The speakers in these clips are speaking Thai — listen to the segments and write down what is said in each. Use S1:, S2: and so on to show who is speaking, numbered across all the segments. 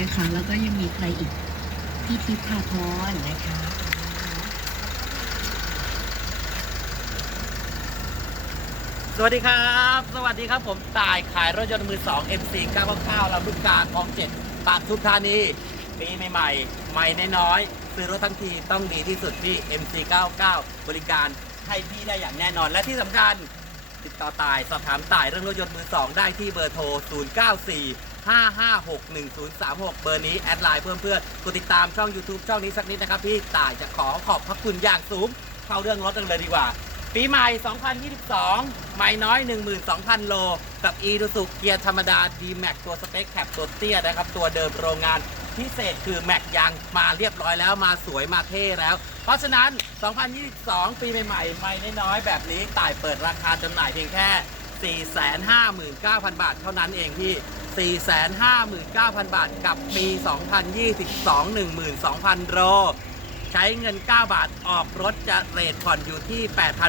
S1: นะคะ แล้วก็ยังมีใครอีกพี่ทิพย์พาพรนะคะ
S2: สวัสดีครับ สวัสดีครับผมตายขายรถยนต์มือ2 MC 999ลำลูกกาคลอง7ปากทุกธานีปีใหม่ๆใหม่น้อยๆซื้อรถทั้งทีต้องดีที่สุดที่ MC 99บริการให้พี่ได้อย่างแน่นอนและที่สำคัญ ติดต่อตายสอบถามตายเรื่องรถยนต์มือ2ได้ที่เบอร์โทร 094 556 1036 เบอร์นี้แอดไลน์เพื่อนเพื่อนกดติดตามช่อง YouTube ช่องนี้สักนิดนะครับพี่ต่ายจะขอขอบพระคุณอย่างสูง เข้าเรื่องรถกันเลยดีกว่า ปีใหม่ 2022 ไม่น้อย 12,000 โล กับ e d u s u เกียร์ธรรมดา D-Max ตัวสเปคแคปตัวเตี้ยนะครับ ตัวเดิมโรงงานพิเศษคือแม็กยางมาเรียบร้อยแล้วมาสวยมาเท่แล้ว เพราะฉะนั้น 2022 ปีใหม่ๆ ไม่น้อยแบบนี้ต่ายเปิดราคาจำหน่ายเพียงแค่ 459,000 บาทเท่านั้นเองพี่ 459,000 บาท กับปี 2022 12,000โลใช้เงิน 9 บาทออกรถจะเรทผ่อนอยู่ที่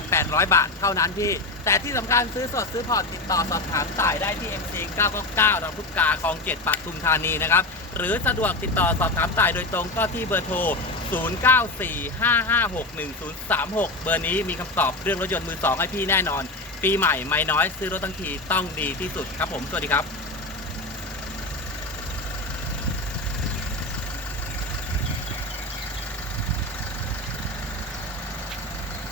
S2: 8,800 บาทเท่านั้นพี่ แต่ที่สำคัญซื้อสดซื้อผ่อนติดต่อสอบถามจ่ายได้ที่ MC 999ลำพุกกาคลอง7ปากทุมธานีนะครับ หรือสะดวกติดต่อสอบถามจ่ายโดยตรงก็ที่เบอร์โทร 0945561036 เบอร์นี้มีคำตอบเรื่องรถยนต์มือสองให้พี่แน่นอน ปีใหม่ไม่น้อยซื้อรถทั้งทีต้องดีที่สุดครับผม สวัสดีครับ